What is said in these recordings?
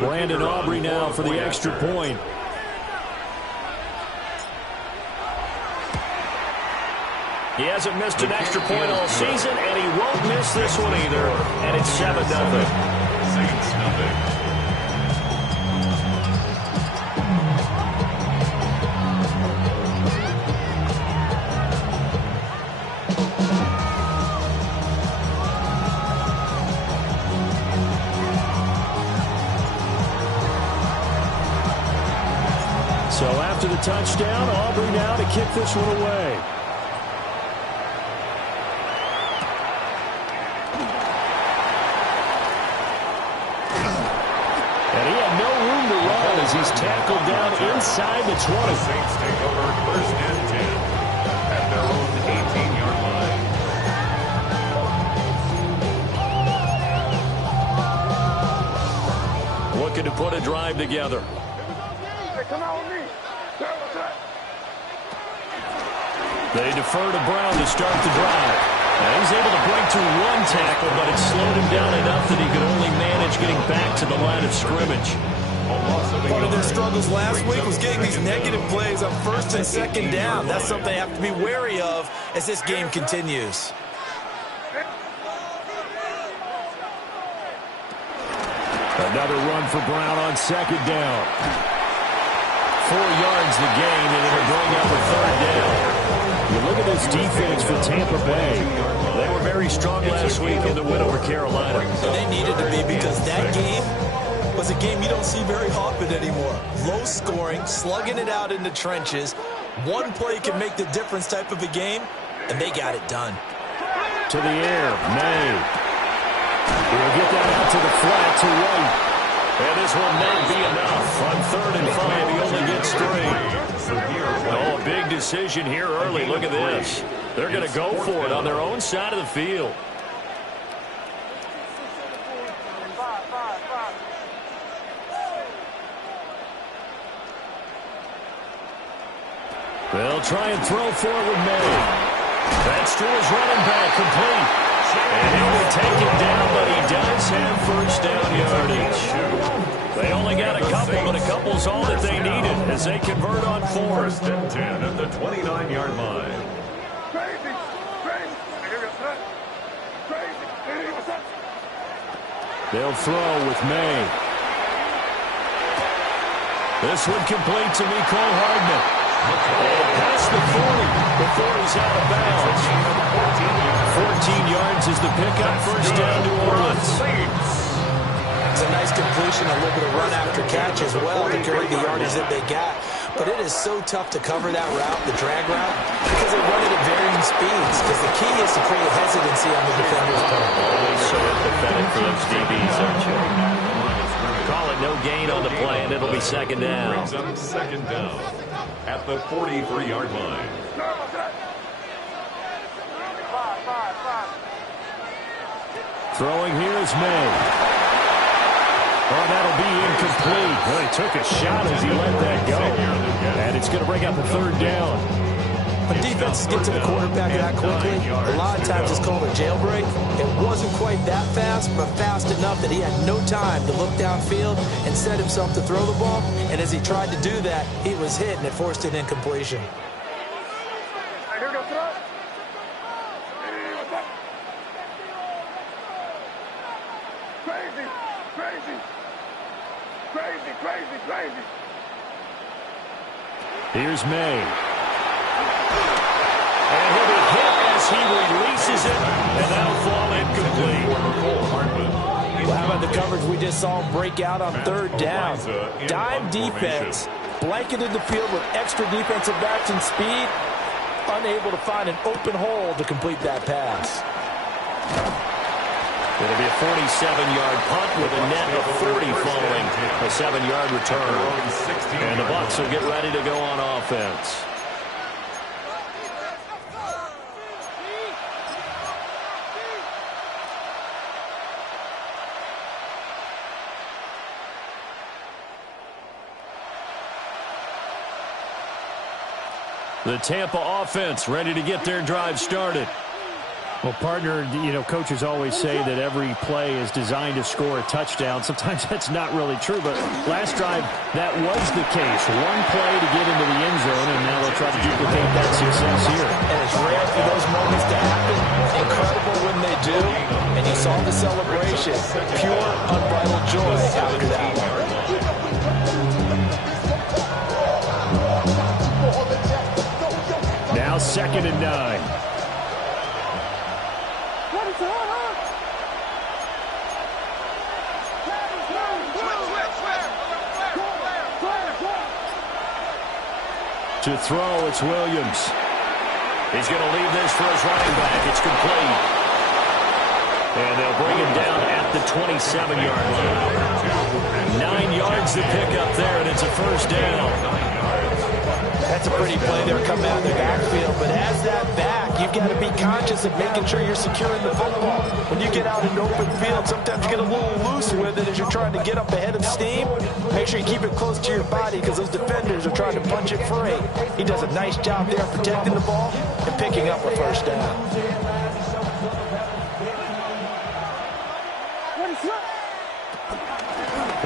Brandon Aubrey now for the extra point. He hasn't missed an extra point all season, and he won't miss this one either. And it's 7-0. Saints nothing. So after the touchdown, Aubrey now to kick this one away. And he had no room to run as he's tackled down inside the 20. Saints take over 1st and 10 at their own 18-yard line. Looking to put a drive together. They defer to Brown to start the drive. Now he's able to break through one tackle, but it slowed him down enough that he could only manage getting back to the line of scrimmage. One of their struggles last week was getting these negative plays on 1st and 2nd down. That's something they have to be wary of as this game continues. Another run for Brown on 2nd down. 4 yards the gain, and it'll bring up a 3rd down. You look at this defense for Tampa Bay. They were very strong last week in the win over Carolina. They needed to be, because that game was a game you don't see very often anymore. Low scoring, slugging it out in the trenches. One play can make the difference type of a game, and they got it done. To the air, May. He'll get that out to the flat to White. And this one may be enough. On 3rd and 5, he only gets 3. Oh, a big decision here early. Look at this. They're going to go for it on their own side of the field. They'll try and throw for it with May. That's to his running back, complete. And he will take it down, but he does have 1st down yardage. They only got a couple, but a couple's all that they needed as they convert on 4th. 1st and 10 at the 29-yard line. They'll throw with May. This one complete to Mecole Hardman. Past the 40 before he's out of bounds. 14 yards is the pickup. 1st down, New Orleans. It's a nice completion, a little bit of run after catch as well to carry the yardage that they got. But it is so tough to cover that route, the drag route, because they run it at varying speeds. Because the key is to create hesitancy on the defender's part. Always so empathetic for those DBs, aren't you? Call it no gain on the play, and it'll be 2nd down. Brings up 2nd down at the 43-yard line. Throwing here is May. Oh, that'll be incomplete. Well, he took a shot as he let that go. And it's going to bring up a 3rd down. When defenses get to the quarterback that quickly, a lot of times it's called a jailbreak. It wasn't quite that fast, but fast enough that he had no time to look downfield and set himself to throw the ball. And as he tried to do that, he was hit, and it forced an incompletion. Here's May. And he'll be hit as he releases it, and that'll fall incomplete. Well, how about the coverage we just saw him break out on 3rd down? Dime defense, blanketed the field with extra defensive backs and speed, unable to find an open hole to complete that pass. It'll be a 47-yard punt with a net of 40 following a 7-yard return. And the Bucs will get ready to go on offense. The Tampa offense ready to get their drive started. Well, partner, coaches always say that every play is designed to score a touchdown. Sometimes that's not really true, but last drive, that was the case. One play to get into the end zone, and now they'll try to duplicate that success here. And it's rare for those moments to happen. Incredible when they do. And you saw the celebration. Pure, unbridled joy after that. Now 2nd and 9. To throw, it's Williams. He's going to leave this for his running back. It's complete. And they'll bring him down at the 27-yard line. 9 yards to pick up there, and it's a first down. That's a pretty play there coming out of the backfield. But as that back, you've got to be conscious of making sure you're securing the football. When you get out in open field, sometimes you get a little loose with it as you're trying to get up ahead of steam. Make sure you keep it close to your body because those defenders are trying to punch it free. He does a nice job there protecting the ball and picking up a first down.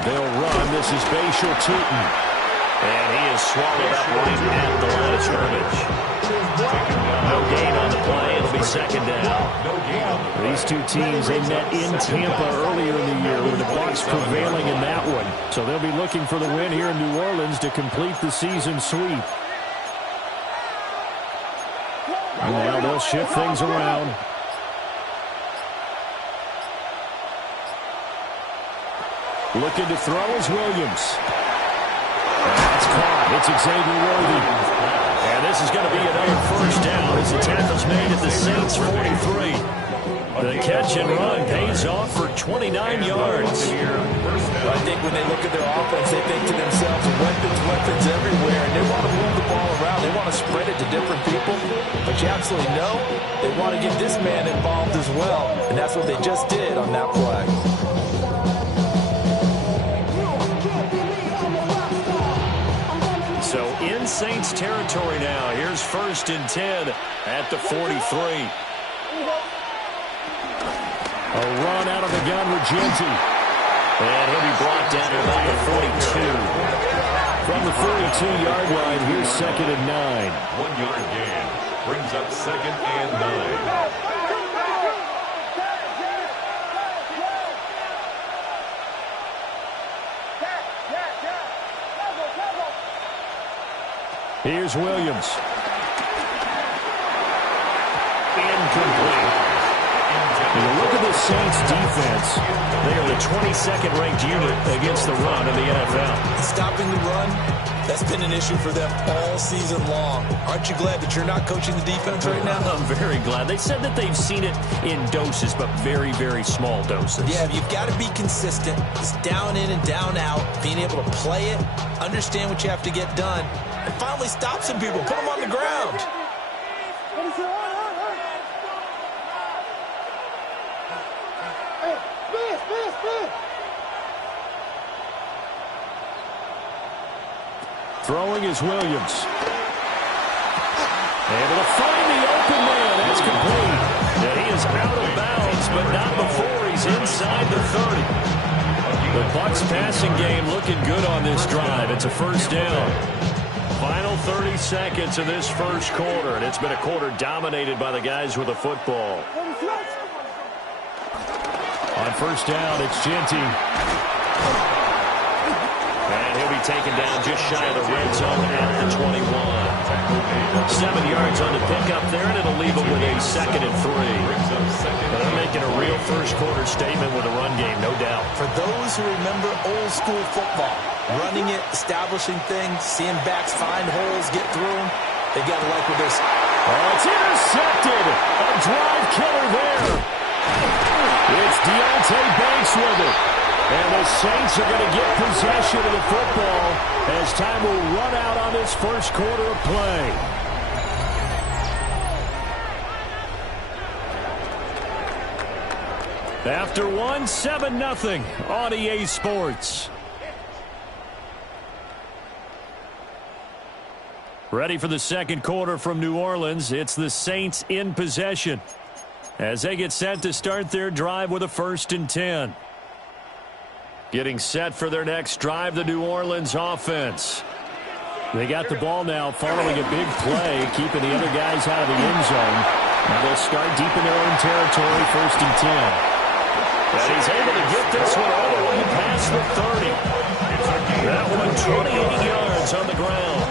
They'll run. This is Bashal Tutin. And he is swallowed up right at the line of scrimmage. No gain on the play. It'll be 2nd down. These two teams, they met in Tampa earlier in the year with the Bucs prevailing in that one. So they'll be looking for the win here in New Orleans to complete the season sweep. And now they'll shift things around. Looking to throw is Williams. That's caught. It's Xavier Worthy. And this is going to be another first down as the tackle's made at the Saints' 43. The catch and run pays off for 29 yards. I think when they look at their offense, they think to themselves, weapons everywhere, and they want to move the ball around. They want to spread it to different people. But you absolutely know they want to get this man involved as well, and that's what they just did on that play. So in Saints territory now. Here's 1st and 10 at the 43. A run out of the gun with Genty. And he'll be brought down to about the 42. From the 42-yard line, here's 2nd and 9. 1-yard gain. Brings up 2nd and 9. Here's Williams. Incomplete. When you look at the Saints defense, they are the 22nd ranked unit against the run in the NFL. Stopping the run, that's been an issue for them all season long. Aren't you glad that you're not coaching the defense right now? I'm very glad. They said that they've seen it in doses, but very, very small doses. Yeah, you've got to be consistent. It's down in and down out, being able to play it, understand what you have to get done, and finally stop some people, put them on the ground. Throwing is Williams. Able to find the open man. That's complete. And he is out of bounds, but not before he's inside the 30. The Bucs passing game looking good on this drive. It's a first down. Final 30 seconds of this first quarter, and it's been a quarter dominated by the guys with the football. On first down, it's Genty. And he'll be taken down just shy of the red zone at the 21. 7 yards on the pickup there, and it'll leave him with a 2nd and 3. They're making a real first quarter statement with a run game, no doubt. For those who remember old school football, running it, establishing things, seeing backs find holes, get through them, they got to like with this. Oh, it's intercepted. A drive killer there. It's Deonte Banks with it. And the Saints are going to get possession of the football as time will run out on this first quarter of play. After 7-0 on EA Sports. Ready for the second quarter from New Orleans. It's the Saints in possession. as they get set to start their drive with a 1st and 10. Getting set for their next drive, the New Orleans offense. They got the ball now following a big play, keeping the other guys out of the end zone. Now they'll start deep in their own territory, 1st and 10. And he's able to get this one all the way past the 30. That one 28 yards on the ground.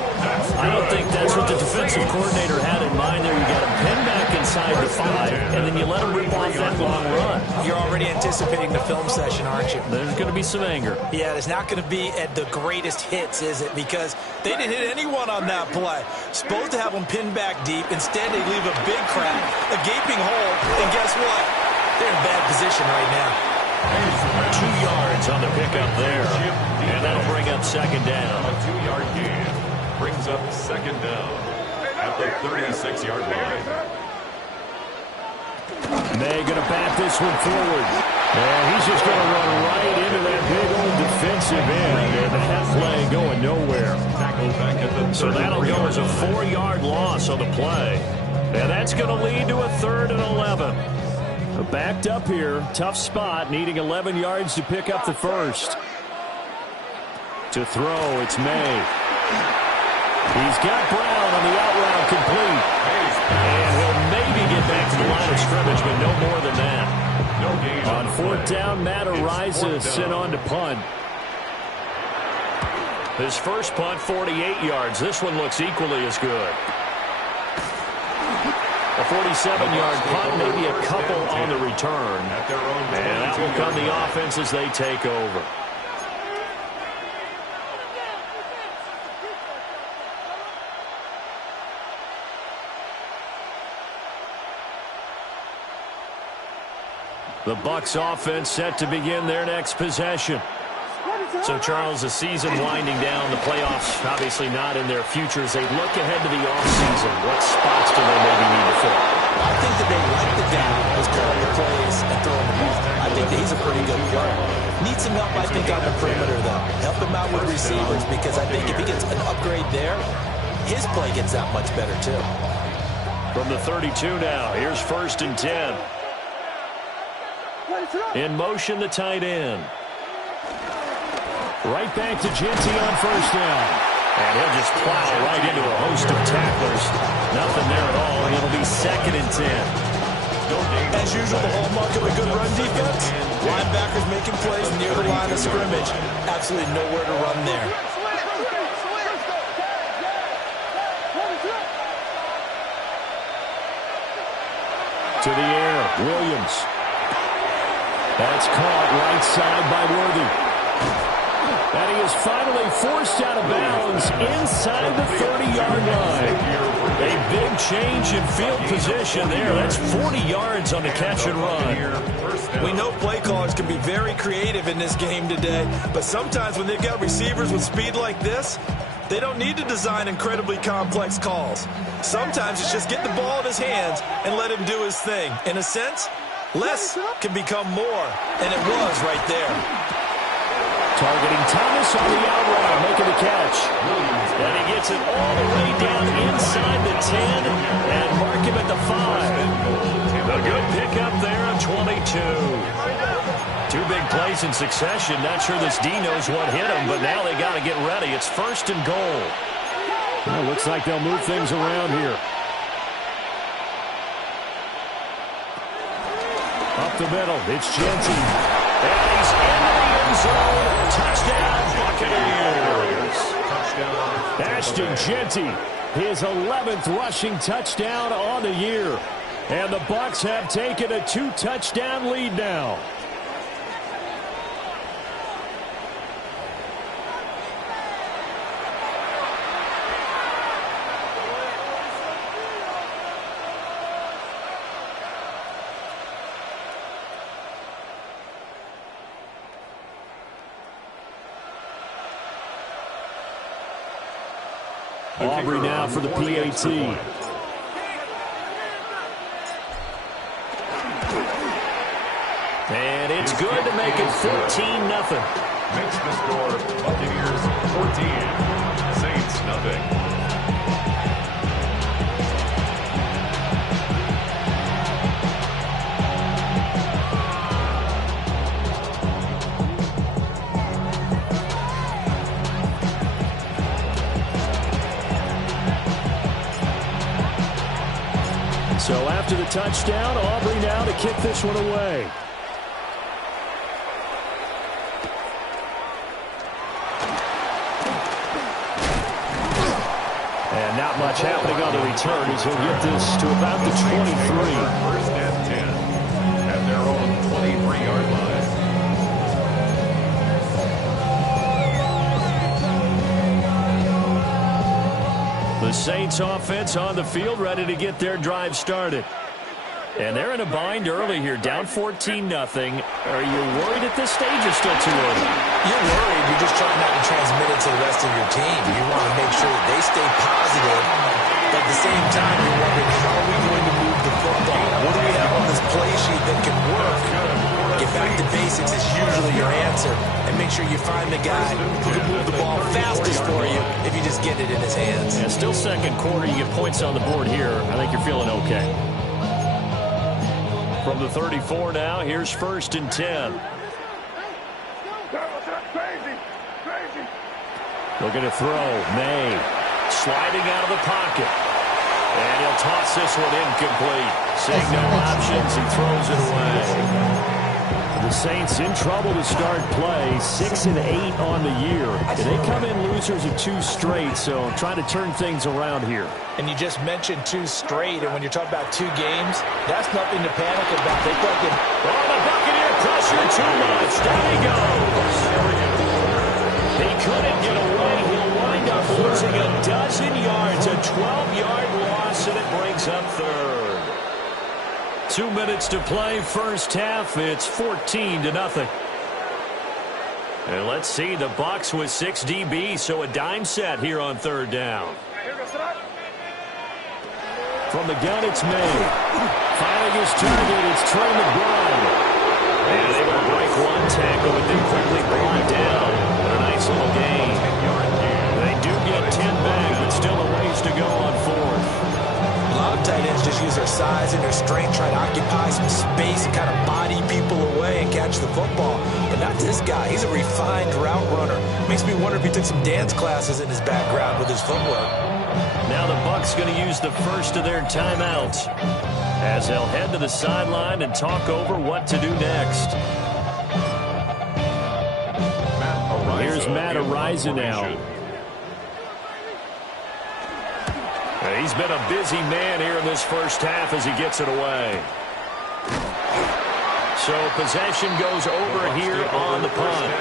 I don't think that's what the defensive coordinator had in mind there. You got him pinned back inside the 5, and then you let him rip off that long run. You're already anticipating the film session, aren't you? There's going to be some anger. Yeah, there's not going to be at the greatest hits, is it? Because they didn't hit anyone on that play. Supposed to have them pinned back deep. Instead, they leave a big crack, a gaping hole, and guess what? They're in bad position right now. 2 yards on the pickup there. And that'll bring up 2nd down. A 2-yard gain brings up 2nd down at the 36-yard line. May going to bat this one forward. And he's just going to run right into that big old defensive end. And that play going nowhere. So that'll go as a 4-yard loss on the play. And that's going to lead to a 3rd and 11. Backed up here, tough spot, needing 11 yards to pick up the 1st. To throw, it's May. He's got Brown on the out route complete. And he'll maybe get back to the line of scrimmage, but no more than that. On 4th down, Matt Araiza sent on to punt. His first punt, 48 yards. This one looks equally as good. A 47-yard punt, maybe a couple on the return. And that will come the offense as they take over. The Bucs offense set to begin their next possession. So, Charles, the season winding down, the playoffs obviously not in their future. As they look ahead to the offseason, what spots do they maybe need to fill? I think that they like the guy who's calling the plays and throwing the ball. I think that he's a pretty good player. Needs some help, I think, on the perimeter, though. Help him out with receivers, because I think if he gets an upgrade there, his play gets that much better, too. From the 32 now, here's 1st and 10. In motion, the tight end. Right back to Genty on 1st down. And he'll just plow right into a host of tacklers. Nothing there at all, and it'll be 2nd and 10. As usual, the hallmark of a good run defense. Linebackers making plays near the line of scrimmage. Absolutely nowhere to run there. To the air, Williams. That's caught right side by Worthy. And he is finally forced out of bounds inside the 30-yard line. A big change in field position there. That's 40 yards on the catch and run. We know play callers can be very creative in this game today, but sometimes when they've got receivers with speed like this, they don't need to design incredibly complex calls. Sometimes it's just get the ball in his hands and let him do his thing. In a sense, less can become more, and it was right there. Targeting Thomas on the out route, making the catch. And he gets it all the way down inside the 10 and mark him at the 5. A good pickup there on 22. 2 big plays in succession. Not sure this D knows what hit him, but now they got to get ready. It's 1st and goal. Well, looks like they'll move things around here. Up the middle, it's Genty. And he's in the end zone. Touchdown, Buccaneers. Ashton Genty, his 11th rushing touchdown on the year. And the Bucs have taken a 2-touchdown lead now. Aubrey now for the PAT. And it's good to make it 14-0. Makes the score Buccaneers 14, Saints nothing. So after the touchdown, Aubrey now to kick this one away. And not much happening on the return as he'll get this to about the 23. First and 10 at their own 23-yard line. The Saints offense on the field, ready to get their drive started. And they're in a bind early here, down 14-0. Are you worried at this stage or still too early? You're worried. You're just trying not to transmit it to the rest of your team. You want to make sure that they stay positive. But at the same time, you're wondering, how are we going to move the football? What do we have on this play sheet that can work? Get back to basics is usually your answer. And make sure you find the guy who can move the ball fastest for you if you just get it in his hands. And still second quarter, you get points on the board here. I think you're feeling okay. From the 34 now, here's first and 10. Looking to throw. May sliding out of the pocket. And he'll toss this one incomplete. Seeing no options, he throws it away. The Saints in trouble to start play, 6-8 on the year. And they come in losers of 2 straight, so trying to turn things around here. And you just mentioned 2 straight, and when you're talking about 2 games, that's nothing to panic about. They fucking... Oh, the Buccaneer pressure too much. Down he goes. He couldn't get away. He'll wind up losing a dozen yards, a 12-yard loss, and it brings up third. 2 minutes to play, first half. It's 14-0. And let's see, the Bucs with 6 DBs, so a dime set here on third down. From the gun, it's May. Firing his target, it's Trey McBride. And able to break one tackle, but then quickly brought down. A nice little gain. They do get 10 back, but still a ways to go on fourth. A lot of tight ends just use their size and their strength, try to occupy some space and kind of body people away and catch the football. But not this guy. He's a refined route runner. Makes me wonder if he took some dance classes in his background with his footwork. Now the Bucs going to use the first of their timeouts as they'll head to the sideline and talk over what to do next. Here's Matt Araiza now. He's been a busy man here in this first half as he gets it away. So possession goes over here on the punt.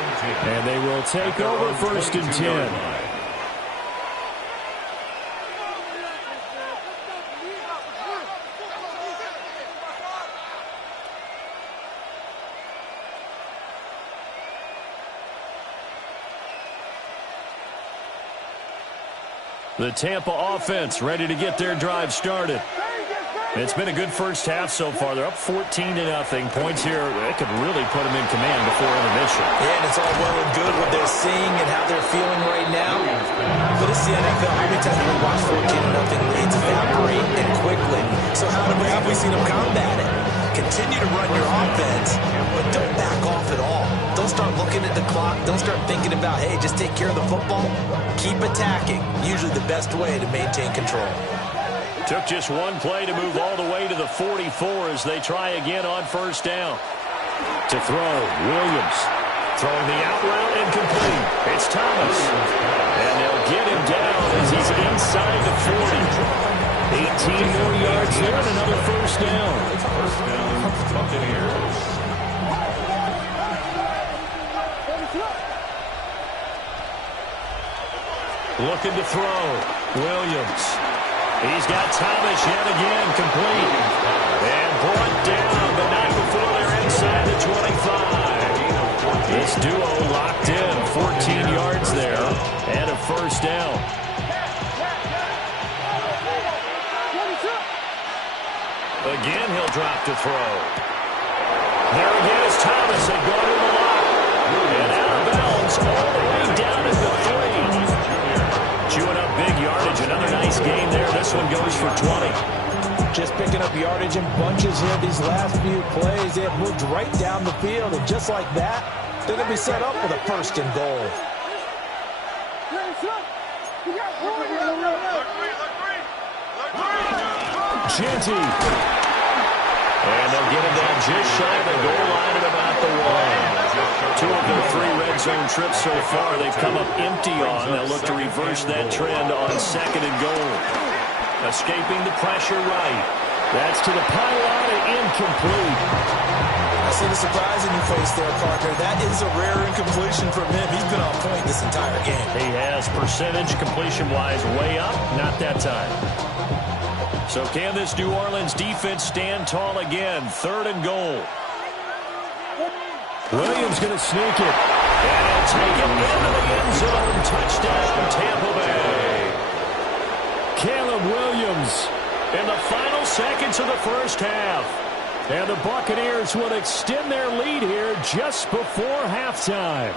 And they will take over first and 10. The Tampa offense ready to get their drive started. It's been a good first half so far. They're up 14-0. Points here, they could really put them in command before intermission. Yeah, and it's all well and good what they're seeing and how they're feeling right now. But it's the NFL. How many times have we watched 14-0 leads evaporate and quickly? So how have we seen them combat it? Continue to run your offense, but don't back off at all. Don't start looking at the clock. Don't start thinking about, hey, just take care of the football. Keep attacking. Usually the best way to maintain control. Took just one play to move all the way to the 44 as they try again on first down. To throw, Williams. Throwing the out route and complete. It's Thomas. And they'll get him down as he's inside the 40. 18 more yards there and another first down. First down, Buccaneers. Looking to throw. Williams. He's got Thomas yet again complete. And brought down, but not before they're inside the 25. This duo locked in. 14 yards there and a first down. Again, he'll drop to throw. There again is Thomas. They go to the lock. And out of bounds all the way down at the 3. Chewing up big yardage. Another nice game there. This one goes for 20. Just picking up yardage in bunches here these last few plays. They have moved right down the field. And just like that, they're going to be set up with a first and goal. Genty. And they'll get him down just shy of the goal line at about the 1. 2 of their 3 red zone trips so far they've come up empty on. They'll look to reverse that trend on 2nd and goal. Escaping the pressure right. That's to the pylon and incomplete. I see the surprise in your face there, Parker. That is a rare incompletion from him. He's been on point this entire game. He has percentage completion-wise way up. Not that time. So can this New Orleans defense stand tall again? 3rd and goal. Williams going to sneak it. And he'll take it into the end zone. Touchdown, Tampa Bay. Caleb Williams in the final seconds of the first half. And the Buccaneers will extend their lead here just before halftime.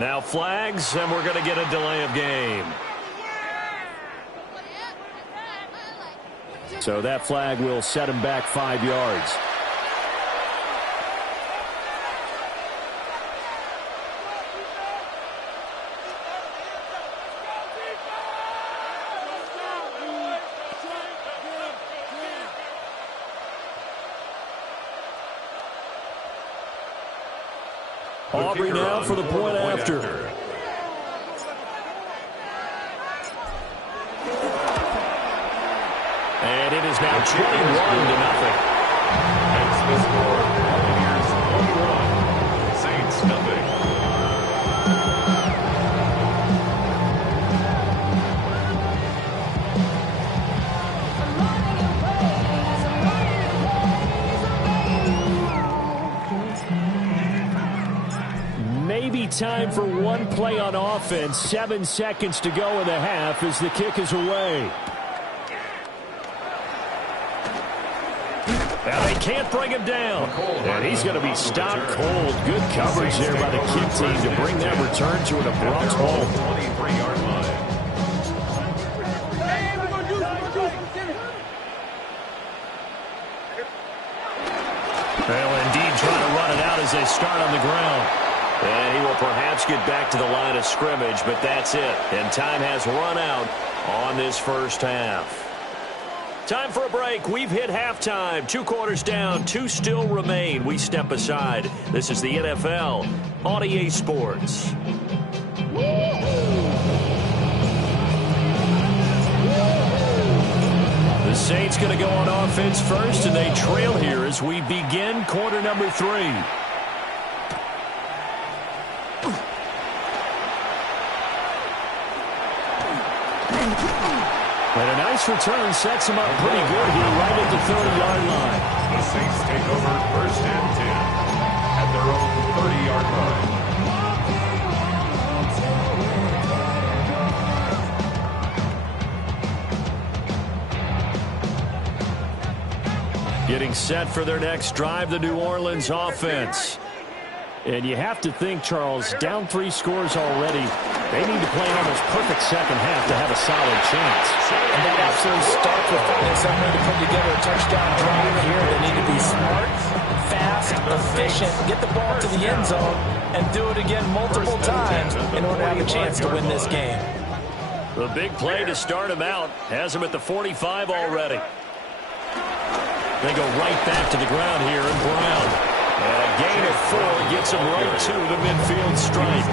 Now flags, and we're going to get a delay of game. So that flag will set him back 5 yards. Aubrey now for the point after. And it is now 21-0. That's the score. Buccaneers 1-1. Saints nothing. Maybe time for one play on offense. 7 seconds to go in the half as the kick is away. Now they can't bring him down. And he's going to be stopped cold. Good coverage there by the kick team to bring that return to an abrupt halt. 23-yard line. They'll indeed try to run it out as they start on the ground. And he will perhaps get back to the line of scrimmage, but that's it. And time has run out on this first half. Time for a break. We've hit halftime. 2 quarters down, 2 still remain. We step aside. This is the NFL on EA Sports. The Saints going to go on offense first, and they trail here as we begin quarter number 3. And a nice return sets him up pretty good here right at the 30-yard line. The Saints take over 1st and 10 at their own 30-yard line. Getting set for their next drive, the New Orleans offense. And you have to think, Charles, down 3 scores already. They need to play an almost perfect second half to have a solid chance. And that absolutely starts with finding some way to put together a touchdown drive here. They need to be smart, fast, efficient, get the ball to the end zone, and do it again multiple times in order to have a chance to win this game. The big play to start him out has him at the 45 already. They go right back to the ground here, and Brown. And a gain of 4 gets him right to the midfield stripe.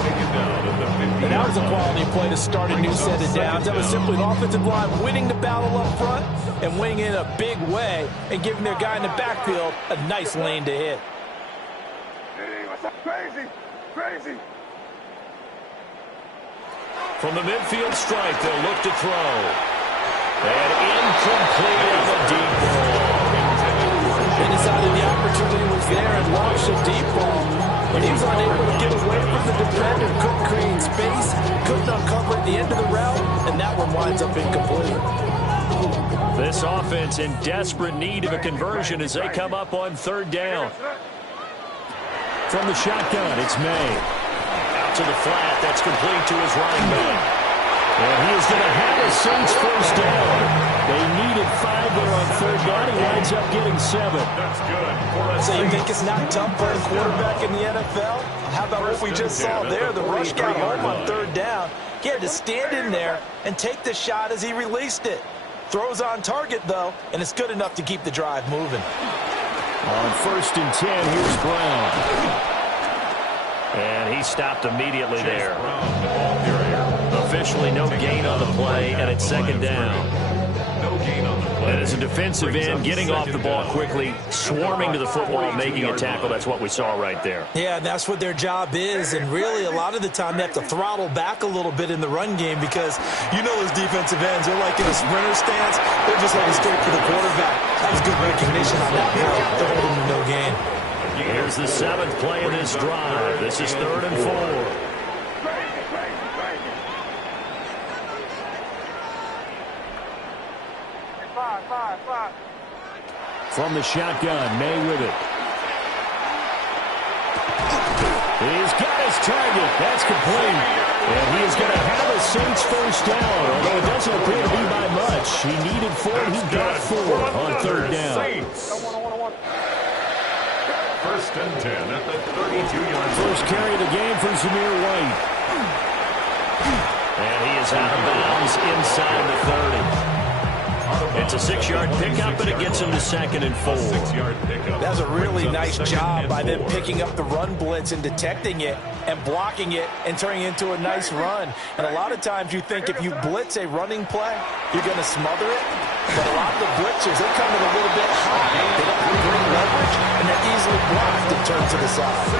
And that was a quality play to start a new set of downs. That was simply an offensive line winning the battle up front and winning in a big way and giving their guy in the backfield a nice lane to hit. Hey, what's up? Crazy! Crazy! From the midfield stripe, they'll look to throw. And incomplete on the deep ball. They decided the opportunity was there and launched a deep ball, but he was unable to get away from the defender, couldn't create space, couldn't uncover at the end of the route, and that one winds up incomplete. This offense in desperate need of a conversion as they come up on third down. From the shotgun, it's May. Out to the flat. That's complete to his running back. And he is going to have a Saints first down. They needed 5 there on third down. He winds up getting 7. That's good. So you think it's not tough for a quarterback in the NFL? How about what we just saw there? The rush got home on third down. He had to stand in there and take the shot as he released it. Throws on target, though, and it's good enough to keep the drive moving. On 1st and 10, here's Brown. And he stopped immediately there. Officially no gain on the play, and it's second down. No gain on the play. And as a defensive end, getting off the ball quickly, swarming to the football, making a tackle, that's what we saw right there. Yeah, and that's what their job is, and really a lot of the time they have to throttle back a little bit in the run game because you know those defensive ends, they're like in a sprinter stance, they're just looking straight for the quarterback. That was good recognition on that play to hold him to no gain. Here's the 7th play of this drive. This is 3rd and 4. From the shotgun, May with it. He's got his target. That's complete. And he is going to have a Saints first down, although it doesn't appear to be by much. He needed 4. He got 4 on 3rd down. First and 10 at the 32-yard line. First carry of the game for Zamir White. And he is out of bounds inside the 30. It's a 6-yard pickup, but it gets him to 2nd and 4. 6-yard pickup. That's a really nice job by them picking up the run blitz and detecting it and blocking it and turning it into a nice run. And a lot of times you think if you blitz a running play, you're going to smother it. But a lot of the blitzers, they come in a little bit high. They don't have great leverage, and they're easily blocked and turned to the side.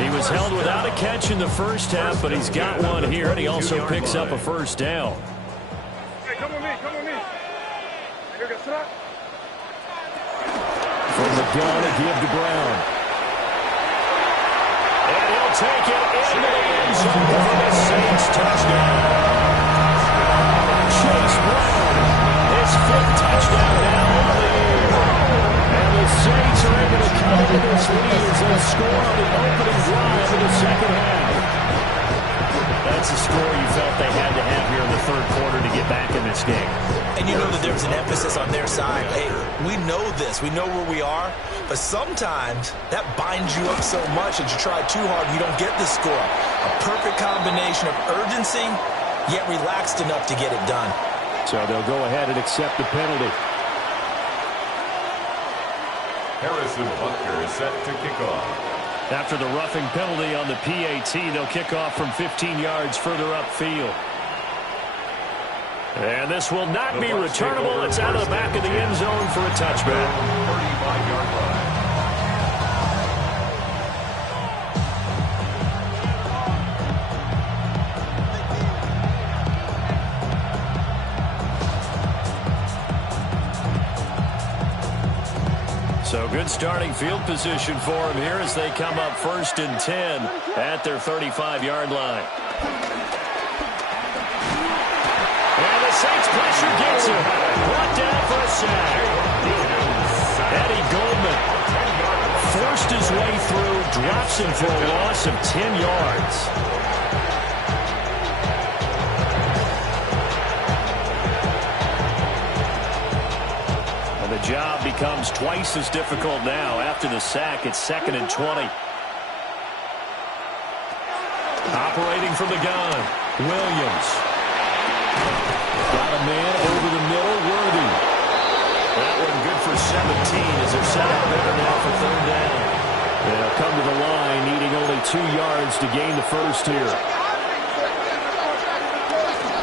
He was held without a catch in the first half, but he's got one here, and he also picks up a first down. Hey, come with me, come with me. From the gun, a give to Brown. And he'll take it into the end zone for the Saints touchdown. Chase Brown, his 5th touchdown now in the year. And the Saints are able to cover this lead as they score on the opening drive of the second half. That's a score you felt they had to have here in the 3rd quarter to get back in this game. And you know that there's an emphasis on their side. Hey, we know this. We know where we are. But sometimes that binds you up so much that you try too hard and you don't get the score. A perfect combination of urgency, yet relaxed enough to get it done. So they'll go ahead and accept the penalty. Harrison Butker is set to kick off. After the roughing penalty on the PAT, they'll kick off from 15 yards further upfield. And this will not be returnable. It's out of the back of the end zone for a touchback. 35-yard line. So good starting field position for him here as they come up 1st and 10 at their 35-yard line. Saints pressure gets him. Brought down for a sack. Eddie Goldman forced his way through, drops him for a loss of 10 yards. And the job becomes twice as difficult now. After the sack, it's 2nd and 20. Operating from the gun, Williams. Got a man over the middle, Worthy. That one good for 17 as they're set up better now for 3rd down. They'll come to the line, needing only 2 yards to gain the first here.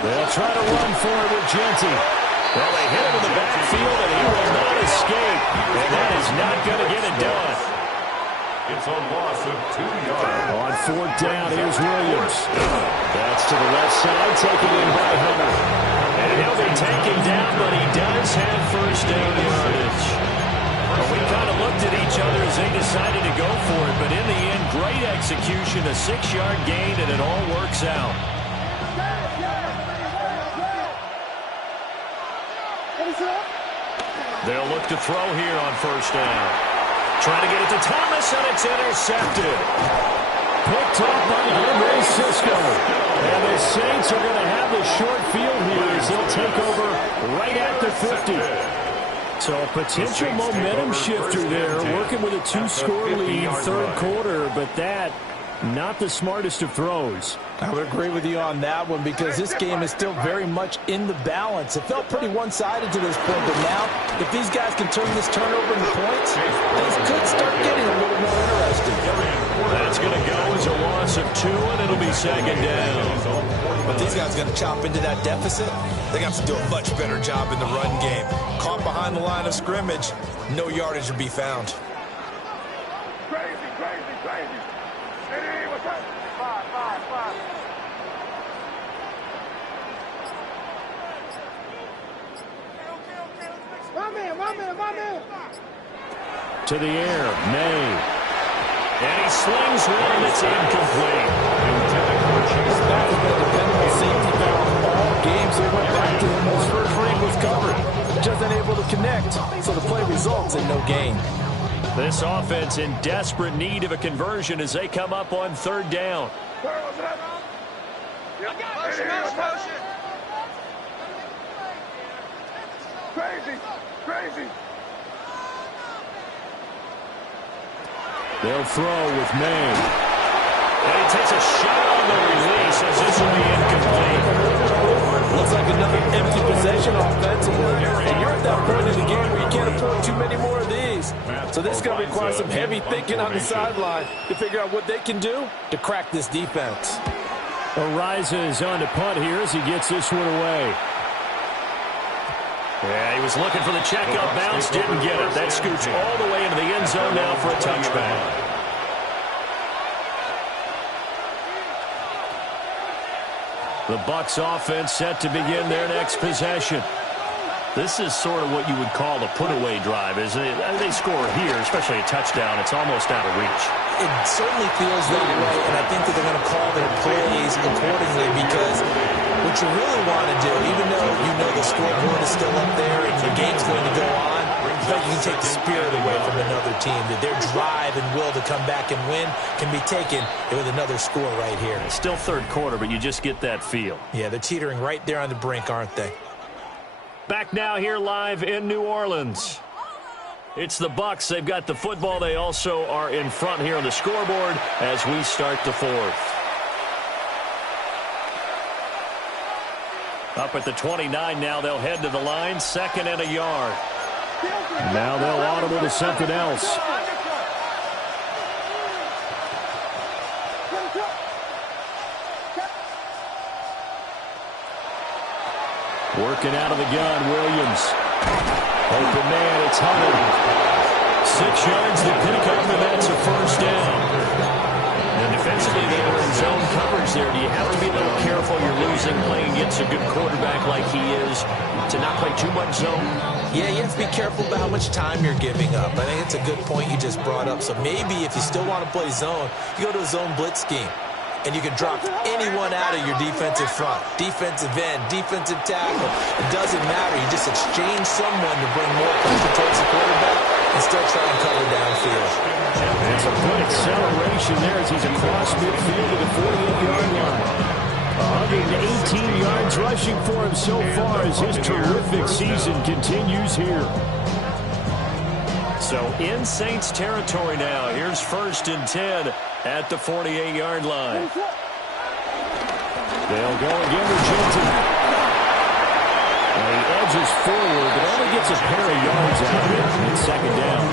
They'll try to run for it with Genty. Well, they hit him in the backfield, and he will not escape. And that is not going to get it done. It's a loss of 2 yards. On 4th down, here's Williams. That's to the left side, taken in by Hunter. And he'll be taken down, but he does have first down yardage. Well, we kind of looked at each other as they decided to go for it, but in the end, great execution, a 6-yard gain, and it all works out. What is that? They'll look to throw here on first down. Trying to get it to Thomas, and it's intercepted. Picked up by Andre Cisco. And the Saints are going to have the short field here as they'll take over right at the 50. So a potential momentum shifter there, working with a 2-score lead, third quarter, but that, not the smartest of throws. I would agree with you on that one because this game is still very much in the balance. It felt pretty one-sided to this point, but now, if these guys can turn this turnover into points, things could start getting a little more interesting. That's going to go as a loss of 2, and it'll be second down. But these guys are going to chop into that deficit. They got to do a much better job in the run game. Caught behind the line of scrimmage, no yardage to be found. Crazy. Hey, what's up? Five. My man. To the air, May. And he slings one that's incomplete. That has been a dependable safety valve all game, so he went back to him when his first read was covered. Just unable to connect, so the play results in no gain. This offense in desperate need of a conversion as they come up on third down. Crazy. They'll throw with May. And he takes a shot on the release as this will be incomplete. Looks like another empty possession offensively. And you're at that point in the game where you can't afford too many more of these. So this is going to require some heavy thinking on the sideline to figure out what they can do to crack this defense. Ariza is on to punt here as he gets this one away. Yeah, he was looking for the checkout bounce, didn't get it. That scoots all the way into the end zone now for a touchback. The Bucs offense set to begin their next possession. This is sort of what you would call a put-away drive, isn't it? They score here, especially a touchdown. It's almost out of reach. It certainly feels that way, and I think that they're going to call their plays accordingly because what you really want to do, even though you know the scoreboard is still up there and the game's going to go on, you can take the spirit away from another team. That their drive and will to come back and win can be taken with another score right here. It's still third quarter, but you just get that feel. Yeah, they're teetering right there on the brink, aren't they? Back now here live in New Orleans. It's the Bucs. They've got the football. They also are in front here on the scoreboard as we start the fourth. Up at the 29 now. They'll head to the line. Second and a yard. Now they'll audible to something else. Working out of the gun, Williams. Open man, it's Hubbard. 6 yards to pick up, and that's a first down. And defensively, they were in zone coverage there. Do you have to be a little careful? You're losing, playing against a good quarterback like he is, to not play too much zone? Yeah, you have to be careful about how much time you're giving up. I think it's a good point you just brought up. So maybe if you still want to play zone, you go to a zone blitz scheme. And you can drop anyone out of your defensive front. Defensive end, defensive tackle. It doesn't matter. You just exchange someone to bring more pressure towards the quarterback and still try and cover downfield. It's a good acceleration there as he's across midfield to the 48-yard line. 118 yards rushing for him so far as his terrific season continues here. So in Saints territory now. Here's 1st and 10 at the 48-yard line. They'll go again with Jensen. And he edges forward, but only gets a pair of yards out of it. It's second down.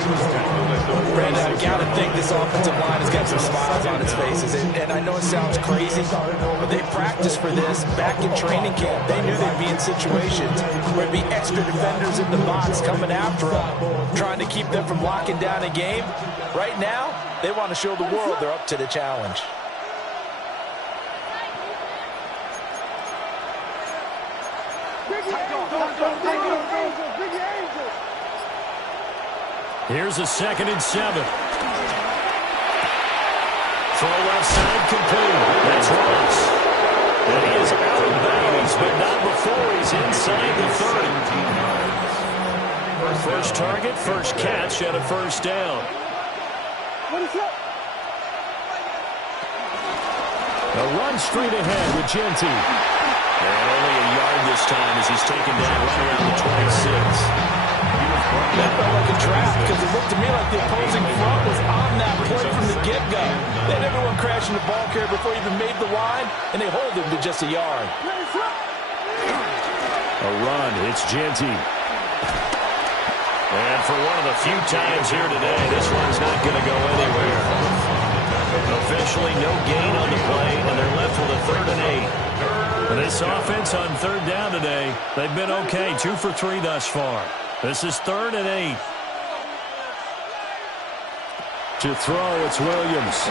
Brandon, I've got to think this offensive line has got some smiles on its faces. And I know it sounds crazy, but they practiced for this back in training camp. They knew they'd be in situations where there'd be extra defenders in the box coming after them, trying to keep them from locking down a game. Right now, they want to show the world they're up to the challenge. Here's a 2nd and 7. Throw left side complete. That's Ross. And he is out of bounds, but not before he's inside the 30. First target, first catch, and a first down. A run straight ahead with Genty. And only a yard this time as he's taken down right around the 26. That felt like a trap because it looked to me like the opposing front was on that play from the get-go. They had everyone crashing the ball carrier before he even made the line, and they hold him to just a yard. A run, it's Genty. And for one of the few times here today, this one's not going to go anywhere. Officially no gain on the play, and they're left with a 3rd and 8. And this offense on 3rd down today, they've been okay, 2 for 3 thus far. This is 3rd and 8. To throw, it's Williams.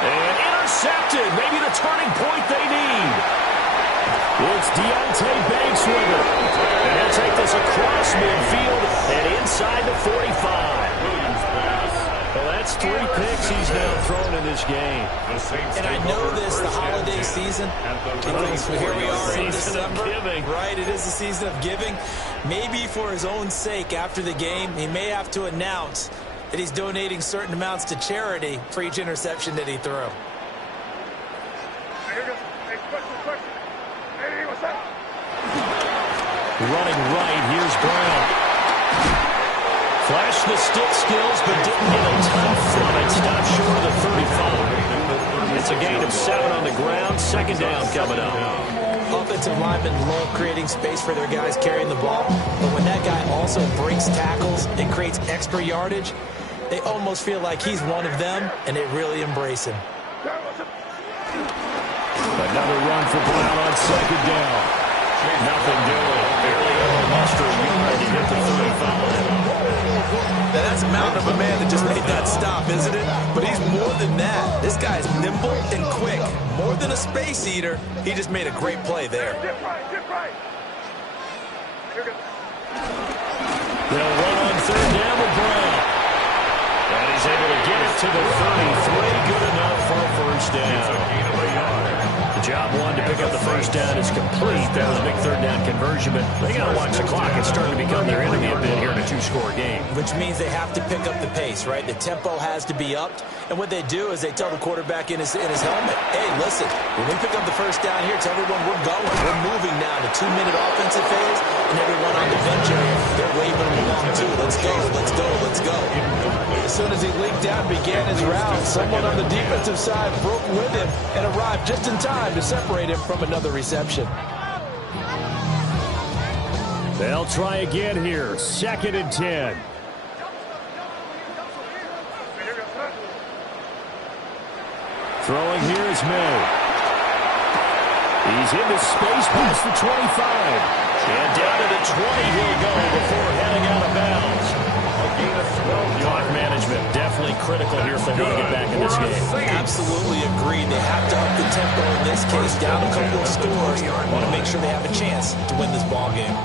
And intercepted, maybe the turning point they need. It's Deonte Banks with it. And he'll take this across midfield and inside the 45. Well, that's 3 picks he's now thrown in this game. And I know this, the holiday season, because here we are in December, right? It is the season of giving. Maybe for his own sake after the game, he may have to announce that he's donating certain amounts to charity for each interception that he threw. Running right, here's Brown. Flashed the stick skills, but didn't get a ton from it. Stopped short of the 35. It's a gain of 7 on the ground. 2nd down coming up. Offensive linemen love creating space for their guys carrying the ball, but when that guy also breaks tackles and creates extra yardage, they almost feel like he's one of them, and they really embrace him. Another run for Brown on 2nd down. Nothing doing. Barely able to muster a yard to get the 35. Now that's a mountain of a man that just made that stop, isn't it? But he's more than that. This guy's nimble and quick. More than a space eater, he just made a great play there. They'll run on 3rd down with Brown. And he's able to get it to the 33. Good enough for a first down. The job one to pick up the first down is complete. That was a big 3rd down conversion, but they got to watch the clock. It's starting to become their enemy a bit here in a 2-score game. Which means they have to pick up the pace, right? The tempo has to be upped. And what they do is they tell the quarterback in his helmet, hey, listen, when we pick up the first down here, tell everyone we're going. We're moving now to 2-minute offensive phase, and everyone on the bench area, they're waving them along too. Let's go, let's go, let's go. As soon as he leaked out and began his route, someone on the defensive side broke with him and arrived just in time to separate him from another reception. They'll try again here. 2nd and 10. Throwing here is May. He's into space past the 25. And down to the 20 he'll go before heading out of bounds. Clock management definitely critical here for him to get back in this game. Absolutely agreed. They have to up the tempo in this case, down a couple of scores. Want to make sure they have a chance to win this ball game.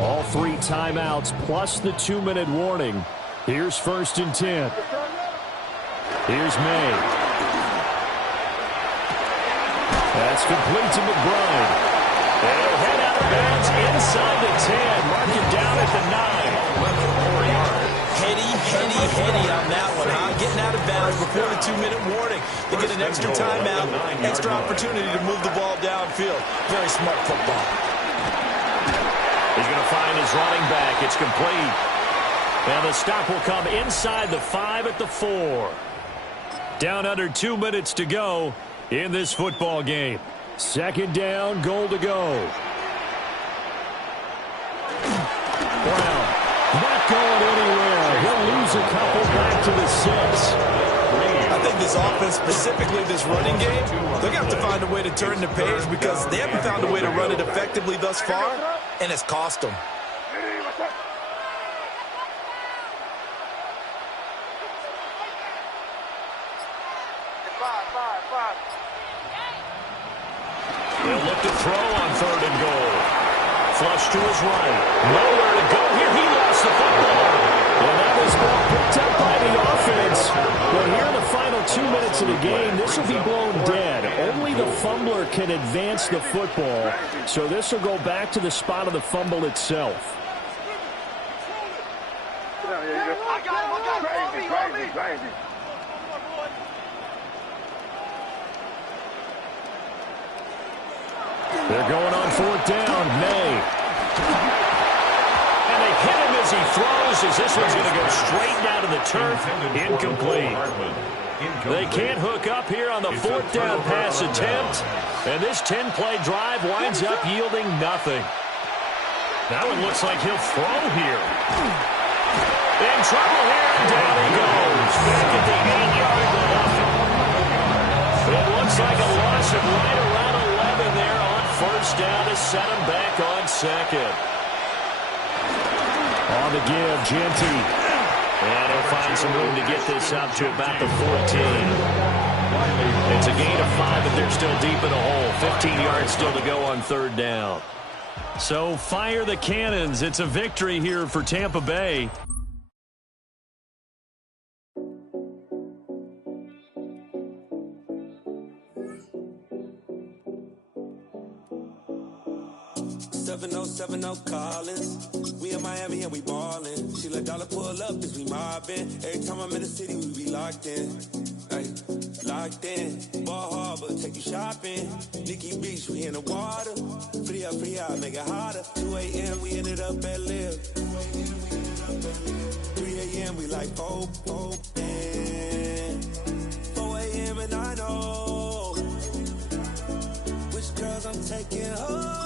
All 3 timeouts plus the 2-minute warning. Here's 1st and 10. Here's May. That's complete to McBride. And he'll head out of bounds inside the 10. Mark it down at the 9. Heady on that one, huh? Getting out of bounds before the 2-minute warning. They get an extra timeout, extra opportunity to move the ball downfield. Very smart football. He's going to find his running back. It's complete. And the stop will come inside the 5 at the 4. Down under 2 minutes to go in this football game. 2nd down, goal to go. Brown not going anywhere. He'll lose a couple back to the 6. I think this offense, specifically this running game, they're going to have to find a way to turn the page because they haven't found a way to run it effectively thus far, and it's cost them. He'll look to throw on 3rd and goal. Flush to his right. Nowhere to go here. He lost the football. And that was ball picked up by the offense. But here in the final 2 minutes of the game, this will be blown dead. Only only the fumbler can advance the football, so this will go back to the spot of the fumble itself. Crazy. They're going on fourth down. May. And they hit him as he throws, as this one's going to go straight down to the turf. Incomplete. They can't hook up here on the fourth down pass attempt. And this 10-play drive winds up yielding nothing. That one looks like he'll throw here. In trouble here, and down he goes. Back at the 8-yard line. It looks like a loss of right around 11 there on first down to set him back on second. On the give, Jeanty. And he'll find some room to get this up to about the 14. It's a gain of 5, but they're still deep in the hole. 15 yards still to go on third down. So fire the cannons. It's a victory here for Tampa Bay. Collins. We in Miami and we ballin'. She let dollar pull up as we mobbin'. Every time I'm in the city, we be locked in. Ay, locked in. Ball Harbor, take you shopping. Nikki Beach, we in the water. Free up, make it harder. 2 a.m., we ended up at Live. 3 a.m., we like Pope. And 4 a.m., and I know which girls I'm taking home.